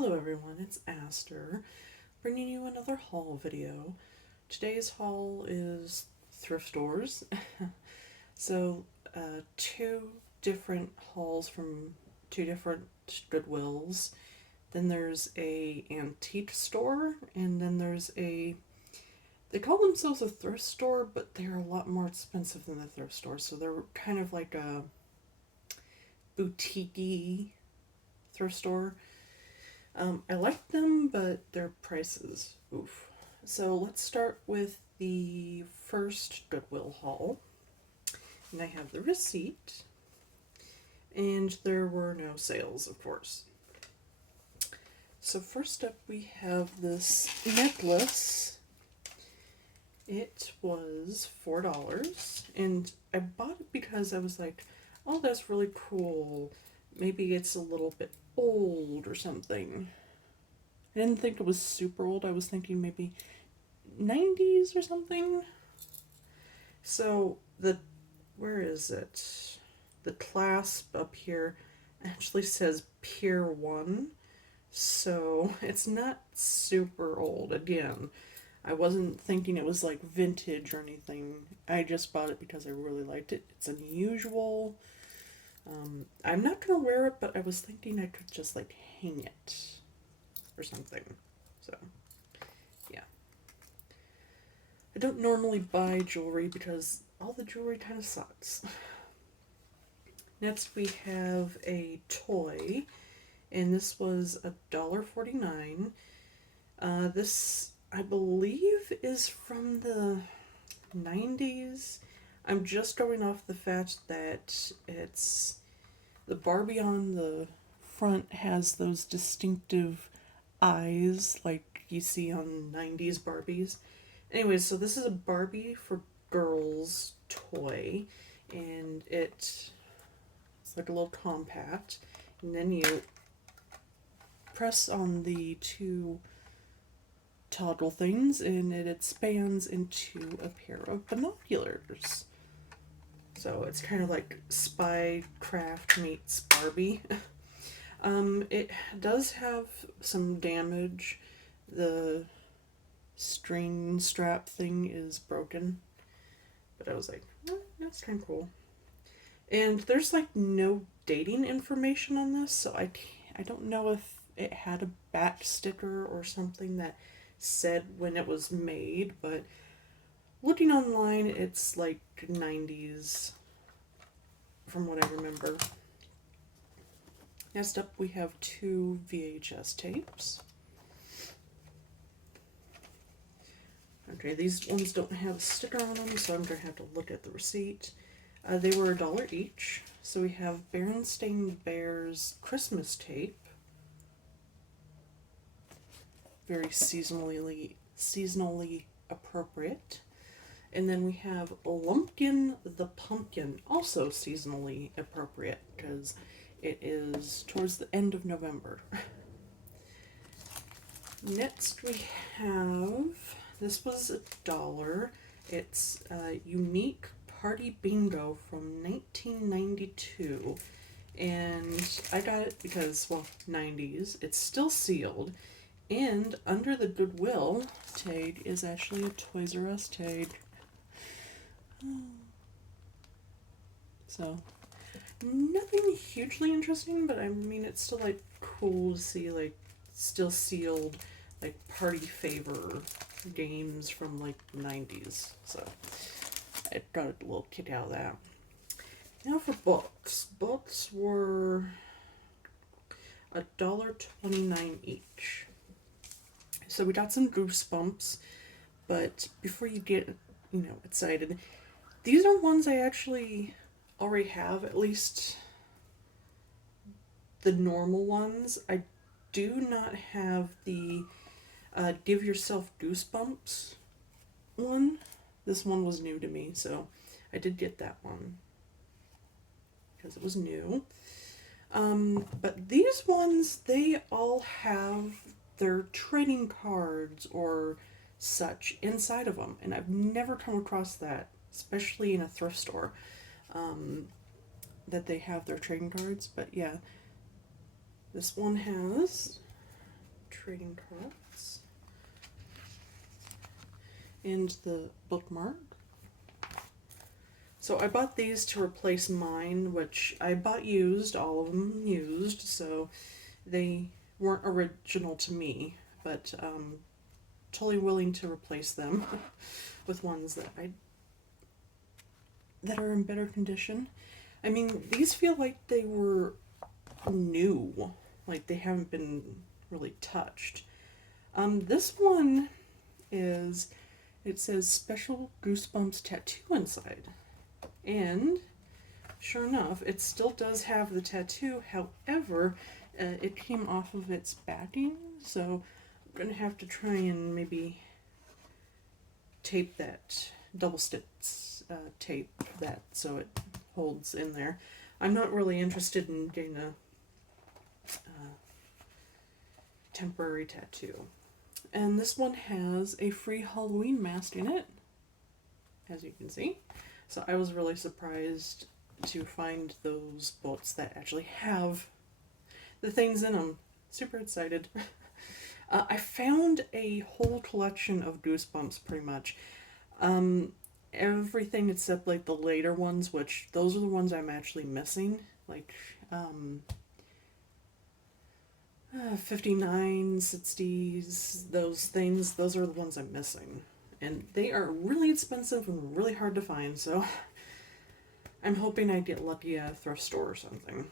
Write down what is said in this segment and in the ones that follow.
Hello everyone, it's Aster, bringing you another haul video. Today's haul is thrift stores. So, two different hauls from two different Goodwills. Then there's a antique store, and then there's they call themselves a thrift store, but they're a lot more expensive than the thrift store, so they're kind of like a boutique-y thrift store. I like them, but their prices, oof. So let's start with the first Goodwill haul. And I have the receipt. And there were no sales, of course. So first up we have this necklace. It was $4. And I bought it because I was like, oh, that's really cool. Maybe it's a little bit old or something. I didn't think it was super old. I was thinking maybe 90s or something. So where is it? The clasp up here actually says Pier 1. So it's not super old. Again, I wasn't thinking it was like vintage or anything. I just bought it because I really liked it. It's unusual. I'm not gonna wear it, but I was thinking I could just like hang it or something. So, yeah. I don't normally buy jewelry because all the jewelry kind of sucks. Next we have a toy, and this was $1.49. This, I believe, is from the 90s. I'm just going off the fact that it's the Barbie on the front has those distinctive eyes like you see on 90s Barbies. Anyways, so this is a Barbie for girls toy, and it's like a little compact, and then you press on the two toggle things and it expands into a pair of binoculars. So it's kind of like Spycraft meets Barbie. It does have some damage. The string strap thing is broken. But I was like, that's kind of cool. And there's like no dating information on this, so I don't know if it had a back sticker or something that said when it was made, but looking online, it's like 90s from what I remember. Next up, we have two VHS tapes. Okay, these ones don't have a sticker on them, so I'm going to have to look at the receipt. They were $1 each. So we have Berenstain Bears Christmas tape. Very seasonally appropriate. And then we have Lumpkin the Pumpkin, also seasonally appropriate because it is towards the end of November. Next we have, this was $1. It's Unique Party Bingo from 1992. And I got it because, well, 90s. It's still sealed. And under the Goodwill tag is actually a Toys R Us tag. So, nothing hugely interesting, but I mean, it's still like cool to see like still sealed like party favor games from like the 90s. So, I got a little kick out of that. Now for books. Books were $1.29 each. So we got some Goosebumps, but before you get, excited, these are ones I actually already have, at least the normal ones. I do not have the Give Yourself Goosebumps one. This one was new to me, so I did get that one because it was new. But these ones, they all have their trading cards or such inside of them, and I've never come across that, especially in a thrift store, that they have their trading cards. But yeah, this one has trading cards. And the bookmark. So I bought these to replace mine, which I bought used, all of them used, so they weren't original to me, but totally willing to replace them with ones that are in better condition. I mean, these feel like they were new, like they haven't been really touched. This one is, it says Special Goosebumps Tattoo inside. And sure enough, it still does have the tattoo. However, it came off of its backing, so I'm going to have to try and maybe tape that, double stitch tape that so it holds in there. I'm not really interested in getting a temporary tattoo. And this one has a free Halloween mask in it, as you can see. So I was really surprised to find those books that actually have the things in them. Super excited. I found a whole collection of Goosebumps, pretty much. Everything except like the later ones, which those are the ones I'm actually missing. Like 59, 60s, those things, those are the ones I'm missing. And they are really expensive and really hard to find, so I'm hoping I get lucky at a thrift store or something.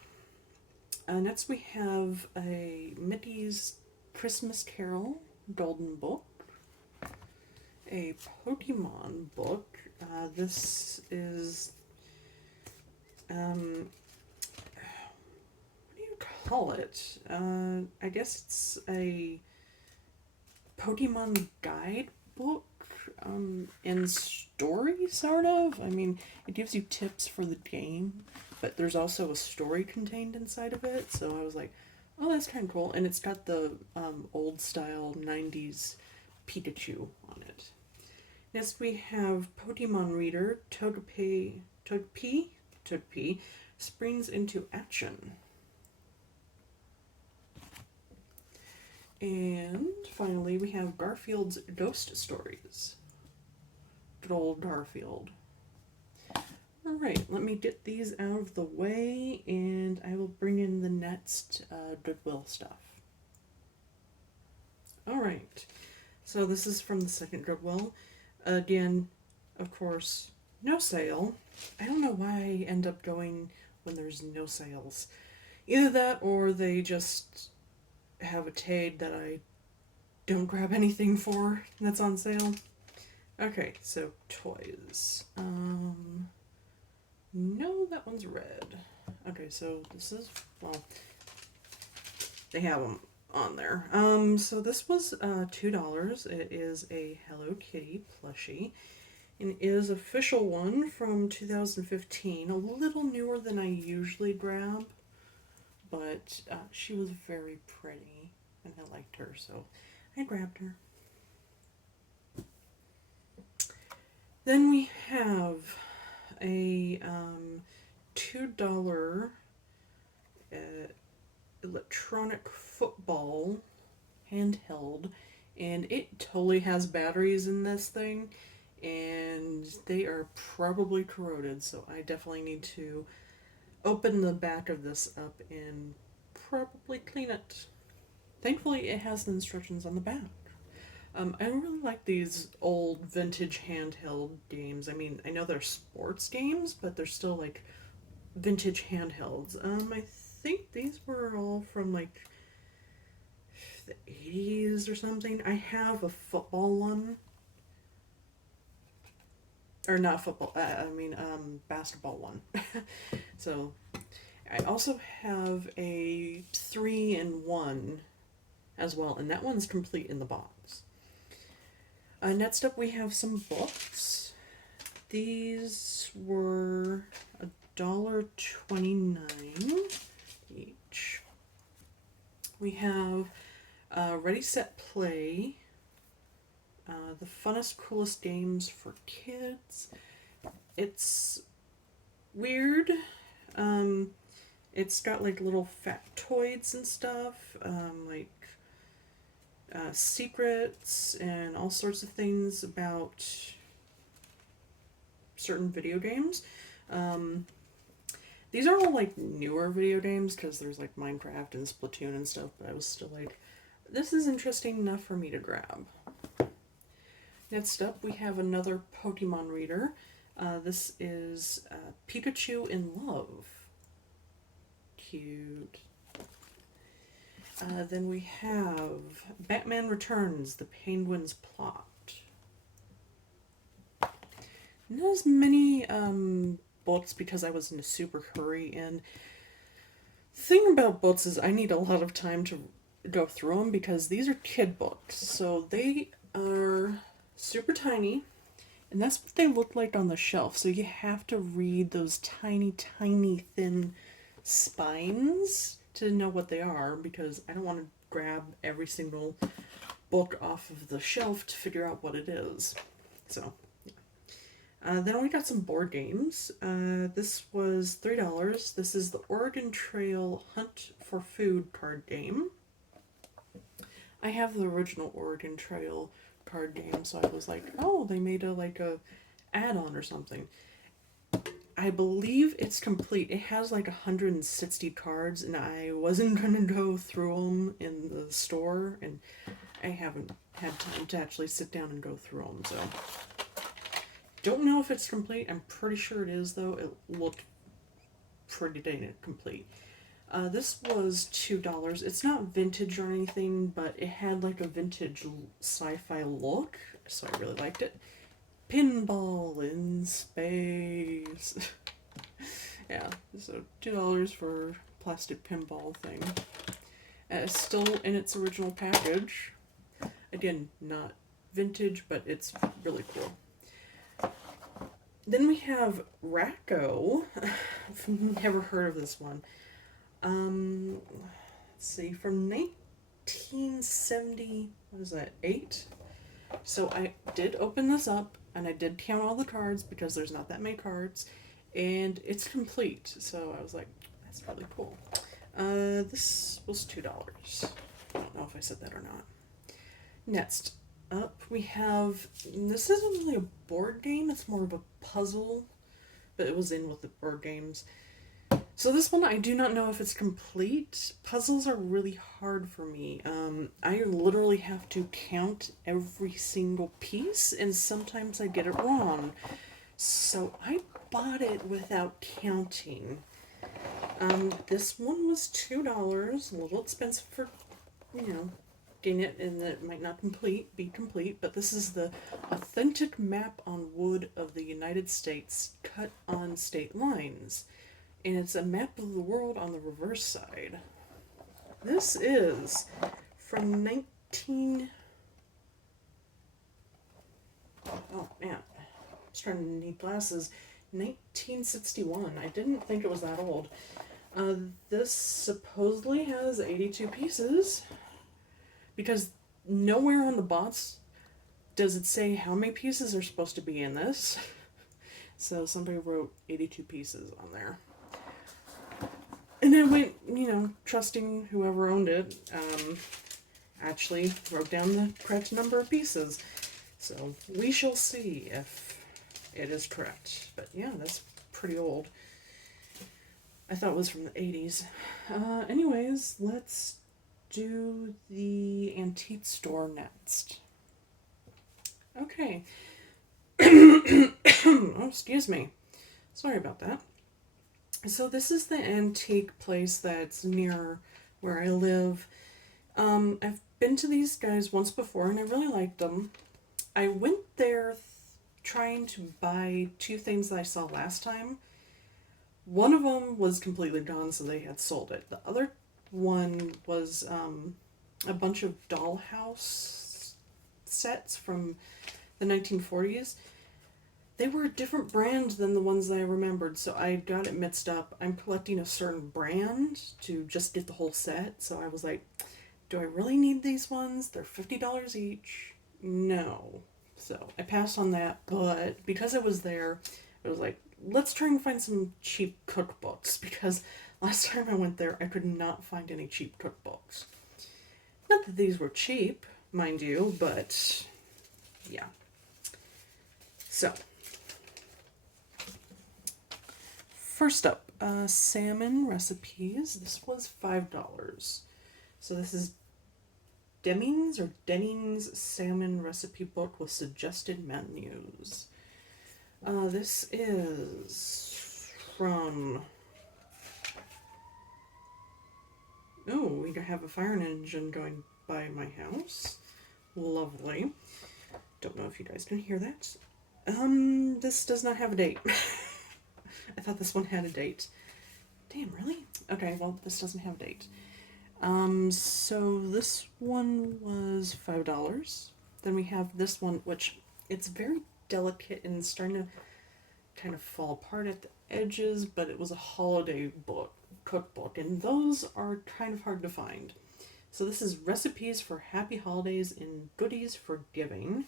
Next we have a Mickey's Christmas Carol Golden Book, a Pokemon book. This is, what do you call it? I guess it's a Pokemon guide book, and story, sort of. I mean, it gives you tips for the game, but there's also a story contained inside of it, so I was like, oh, that's kind of cool. And it's got the old style 90s Pikachu on it. Next we have Pokemon Reader Togepi Springs into Action. And finally we have Garfield's Ghost Stories. Good old Garfield. Alright, let me get these out of the way and I will bring in the next Goodwill stuff. Alright, so this is from the second Goodwill. Again, of course, no sale. I don't know why I end up going when there's no sales. Either that or they just have a tag that I don't grab anything for that's on sale. Okay, so toys. No, that one's red. Okay, so this is, well, they have them on there. So this was $2. It is a Hello Kitty plushie. And it is official one from 2015. A little newer than I usually grab, but she was very pretty and I liked her, so I grabbed her. Then we have a $2 electronic football handheld, and it totally has batteries in this thing, and they are probably corroded, so I definitely need to open the back of this up and probably clean it. Thankfully it has the instructions on the back. I really like these old vintage handheld games. I mean, I know they're sports games, but they're still like vintage handhelds. I think these were all from like the 80s or something. I have a football one. Or not football, basketball one. So, I also have a 3-in-1 as well, and that one's complete in the box. Next up we have some books. These were $1.29 each. We have Ready, Set, Play. The funnest, coolest games for kids. It's weird. It's got like little factoids and stuff. Like secrets and all sorts of things about certain video games. These are all like newer video games because there's like Minecraft and Splatoon and stuff, but I was still like, this is interesting enough for me to grab. Next up, we have another Pokemon reader. This is Pikachu in Love. Cute. Then we have Batman Returns, The Penguin's Plot. Not as many books because I was in a super hurry, and the thing about books is I need a lot of time to go through them because these are kid books. So they are super tiny, and that's what they look like on the shelf. So you have to read those tiny, tiny, thin spines to know what they are, because I don't want to grab every single book off of the shelf to figure out what it is. So, yeah. Then we got some board games. This was $3. This is the Oregon Trail Hunt for Food card game. I have the original Oregon Trail card game, so I was like, oh, they made a add-on or something. I believe it's complete. It has like 160 cards, and I wasn't going to go through them in the store, and I haven't had time to actually sit down and go through them, so. Don't know if it's complete. I'm pretty sure it is, though. It looked pretty dang complete. This was $2. It's not vintage or anything, but it had like a vintage sci-fi look, so I really liked it. Pinball in space. Yeah, so $2 for plastic pinball thing. It's still in its original package. Again, not vintage, but it's really cool. Then we have Racco. I've never heard of this one. Let's see, from 1970, what is that, 8? So I did open this up, and I did count all the cards because there's not that many cards, and it's complete. So I was like, that's really cool. This was $2. I don't know if I said that or not. Next up, we have, this isn't really a board game, it's more of a puzzle, but it was in with the board games. So this one, I do not know if it's complete. Puzzles are really hard for me. I literally have to count every single piece, and sometimes I get it wrong. So I bought it without counting. This one was $2, a little expensive for, getting it, and it might not be complete, but this is the authentic map on wood of the United States cut on state lines. And it's a map of the world on the reverse side. This is from oh man, I was trying to need glasses. 1961. I didn't think it was that old. This supposedly has 82 pieces, because nowhere on the box does it say how many pieces are supposed to be in this. So somebody wrote 82 pieces on there. And I went, trusting whoever owned it, actually wrote down the correct number of pieces. So we shall see if it is correct. But yeah, that's pretty old. I thought it was from the 80s. Anyways, let's do the antique store next. Okay. Oh, excuse me. Sorry about that. So this is the antique place that's near where I live. I've been to these guys once before, and I really liked them. I went there trying to buy 2 things that I saw last time. One of them was completely gone, so they had sold it. The other one was a bunch of dollhouse sets from the 1940s. They were a different brand than the ones that I remembered, so I got it mixed up. I'm collecting a certain brand to just get the whole set, so I was like, do I really need these ones? They're $50 each. No. So I passed on that, but because it was there, it was like, let's try and find some cheap cookbooks, because last time I went there, I could not find any cheap cookbooks. Not that these were cheap, mind you, but yeah. So, first up, salmon recipes. This was $5. So this is Denning's salmon recipe book with suggested menus. This is from... Oh, we have a fire engine going by my house. Lovely. Don't know if you guys can hear that. This does not have a date. I thought this one had a date. Damn, really? Okay, well, this doesn't have a date. So this one was $5. Then we have this one, which it's very delicate and starting to kind of fall apart at the edges, but it was a holiday cookbook, and those are kind of hard to find. So this is Recipes for Happy Holidays and Goodies for Giving.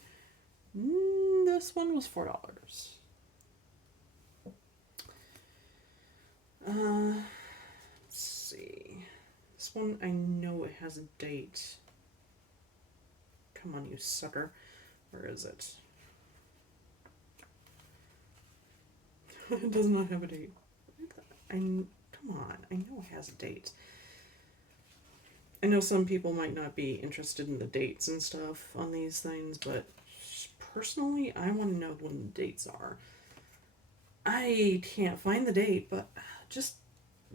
This one was $4. Let's see. This one, I know it has a date. Come on, you sucker. Where is it? It does not have a date. Come on, I know it has a date. I know some people might not be interested in the dates and stuff on these things, but personally, I want to know when the dates are. I can't find the date, but just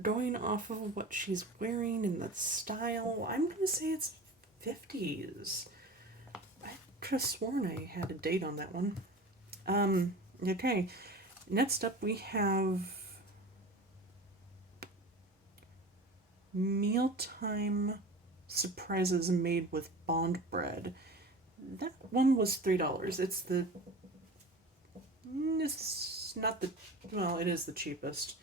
going off of what she's wearing and the style, I'm going to say it's 50s. I could have sworn I had a date on that one. Okay. Next up we have Mealtime Surprises Made with Bond Bread. That one was $3. It's not the, well, it is the cheapest,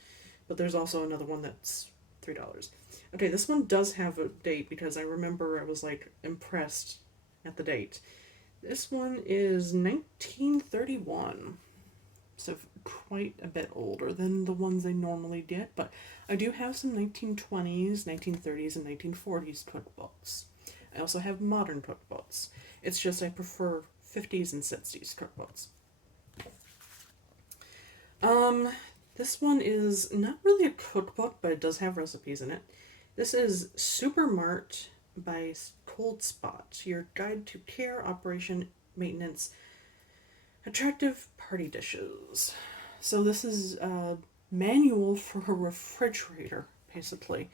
but there's also another one that's $3. Okay, this one does have a date because I remember I was like impressed at the date. This one is 1931, so quite a bit older than the ones I normally get, but I do have some 1920s, 1930s, and 1940s cookbooks. I also have modern cookbooks. It's just I prefer 50s and 60s cookbooks. This one is not really a cookbook, but it does have recipes in it. This is Supermart by Cold Spot, your guide to care, operation, maintenance, attractive party dishes. So this is a manual for a refrigerator, basically.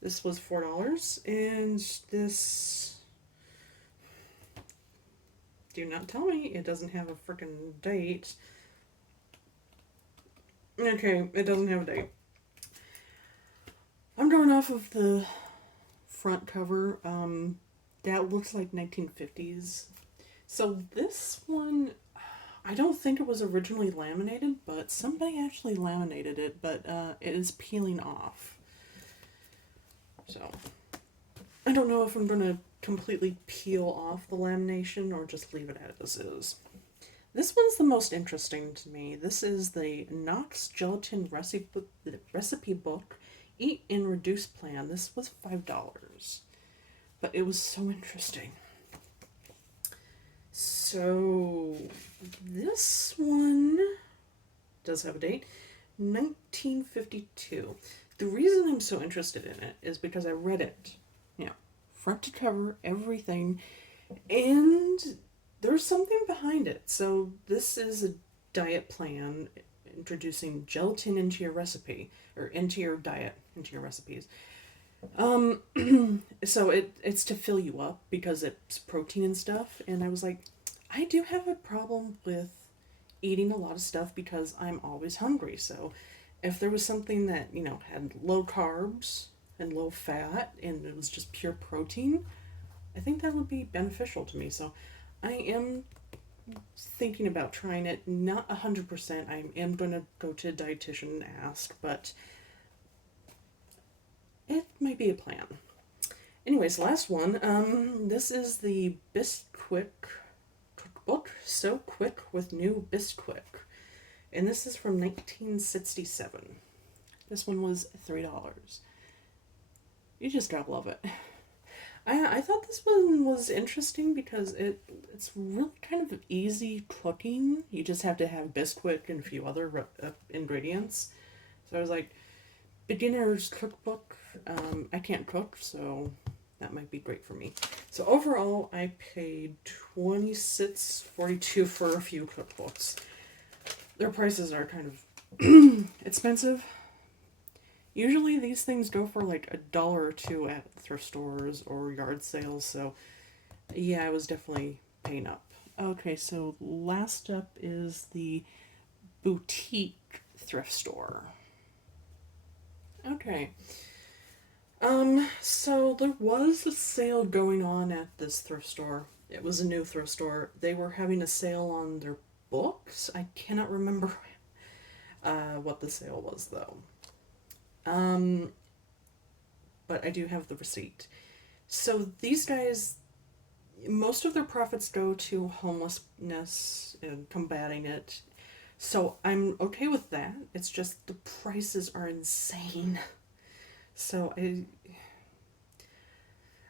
This was $4, and this... Do not tell me it doesn't have a freaking date. Okay, it doesn't have a date. I'm going off of the front cover. That looks like 1950s. So this one, I don't think it was originally laminated, but somebody actually laminated it, but it is peeling off. So, I don't know if I'm going to completely peel off the lamination or just leave it as is. This one's the most interesting to me. This is the Knox Gelatin Recipe Book, Eat and Reduce Plan. This was $5, but it was so interesting. So, this one does have a date, 1952. The reason I'm so interested in it is because I read it, front to cover, everything, and there's something behind it. So this is a diet plan introducing gelatin into your recipe, or into your diet, into your recipes. So it's to fill you up because it's protein and stuff, and I was like, I do have a problem with eating a lot of stuff because I'm always hungry. So if there was something that, had low carbs and low fat and it was just pure protein, I think that would be beneficial to me. So I am thinking about trying it. Not 100%. I am going to go to a dietitian and ask, but it might be a plan. Anyways, last one. This is the Bisquick cookbook, So Quick with New Bisquick. And this is from 1967. This one was $3. You just gotta love it. I thought this one was interesting because it's really kind of easy cooking. You just have to have Bisquick and a few other ingredients. So I was like, beginner's cookbook. I can't cook, so that might be great for me. So overall, I paid $26.42 for a few cookbooks. Their prices are kind of expensive. Usually these things go for like $1 or $2 at thrift stores or yard sales, so yeah, I was definitely paying up. Okay, so last up is the boutique thrift store. Okay. So there was a sale going on at this thrift store. It was a new thrift store. They were having a sale on their books. I cannot remember what the sale was though. Um, but I do have the receipt. So these guys, most of their profits go to homelessness and combating it. So I'm okay with that. It's just the prices are insane. So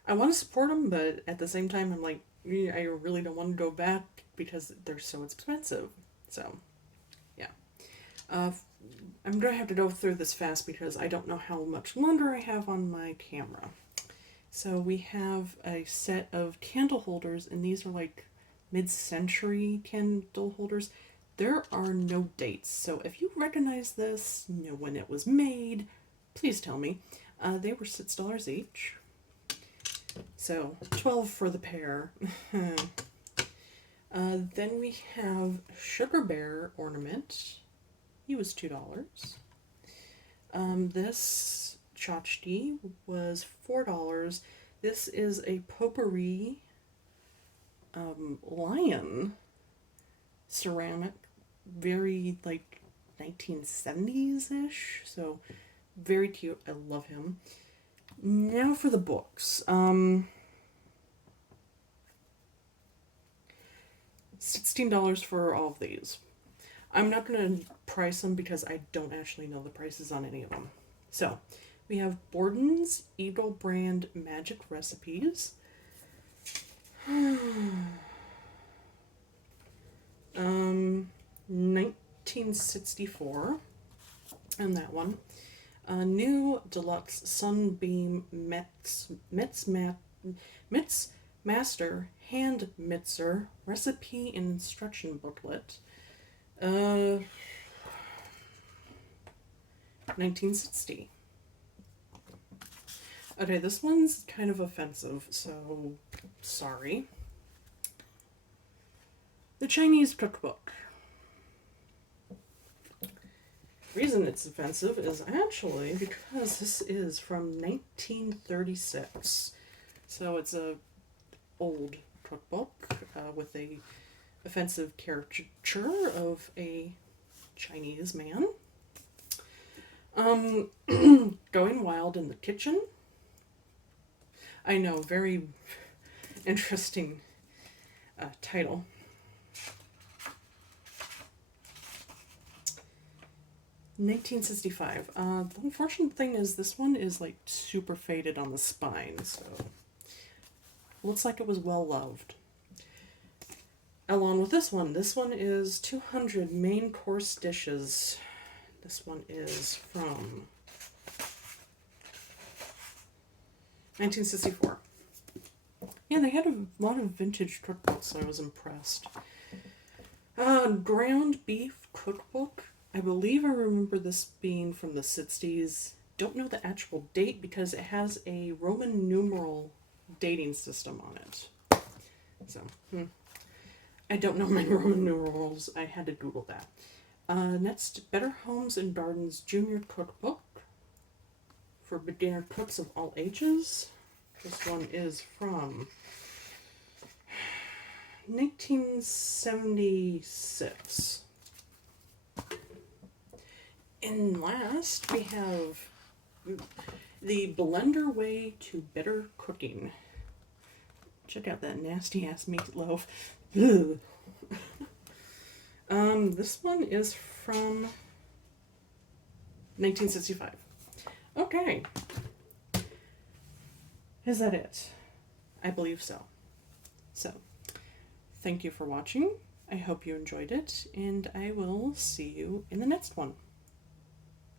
I want to support them, but at the same time I'm like, I really don't want to go back because they're so expensive. So yeah. I'm going to have to go through this fast because I don't know how much longer I have on my camera. So we have a set of candle holders, and these are like mid-century candle holders. There are no dates, so if you recognize this, you know when it was made, please tell me. They were $6 each, so 12 for the pair. Then we have Sugar Bear ornament. He was $2. This tchotchke was $4. This is a potpourri lion ceramic, very like 1970s-ish, so very cute. I love him. Now for the books. $16 for all of these. I'm not going to price them because I don't actually know the prices on any of them. So, we have Borden's Eagle Brand Magic Recipes. 1964 on that one. New Deluxe Sunbeam Mitz Master Hand Mitzer Recipe and Instruction Booklet. 1960. Okay, this one's kind of offensive, so sorry. The Chinese Cookbook. The reason it's offensive is actually because this is from 1936. So it's a old cookbook with a offensive caricature of a Chinese man going wild in the kitchen. I know, very interesting title. $1965. The unfortunate thing is this one is like super faded on the spine, so looks like it was well loved. Along with this one is 200 main course dishes. This one is from 1964. Yeah, they had a lot of vintage cookbooks, so I was impressed. Ground beef cookbook. I believe I remember this being from the 60s. Don't know the actual date because it has a Roman numeral dating system on it. So, I don't know my Roman numerals. I had to Google that. Next, Better Homes and Gardens Junior Cookbook for beginner cooks of all ages. This one is from 1976. And last, we have The Blender Way to Better Cooking. Check out that nasty ass meatloaf. Ugh. This one is from 1965. Okay. Is that it? I believe so. So, thank you for watching. I hope you enjoyed it, and I will see you in the next one.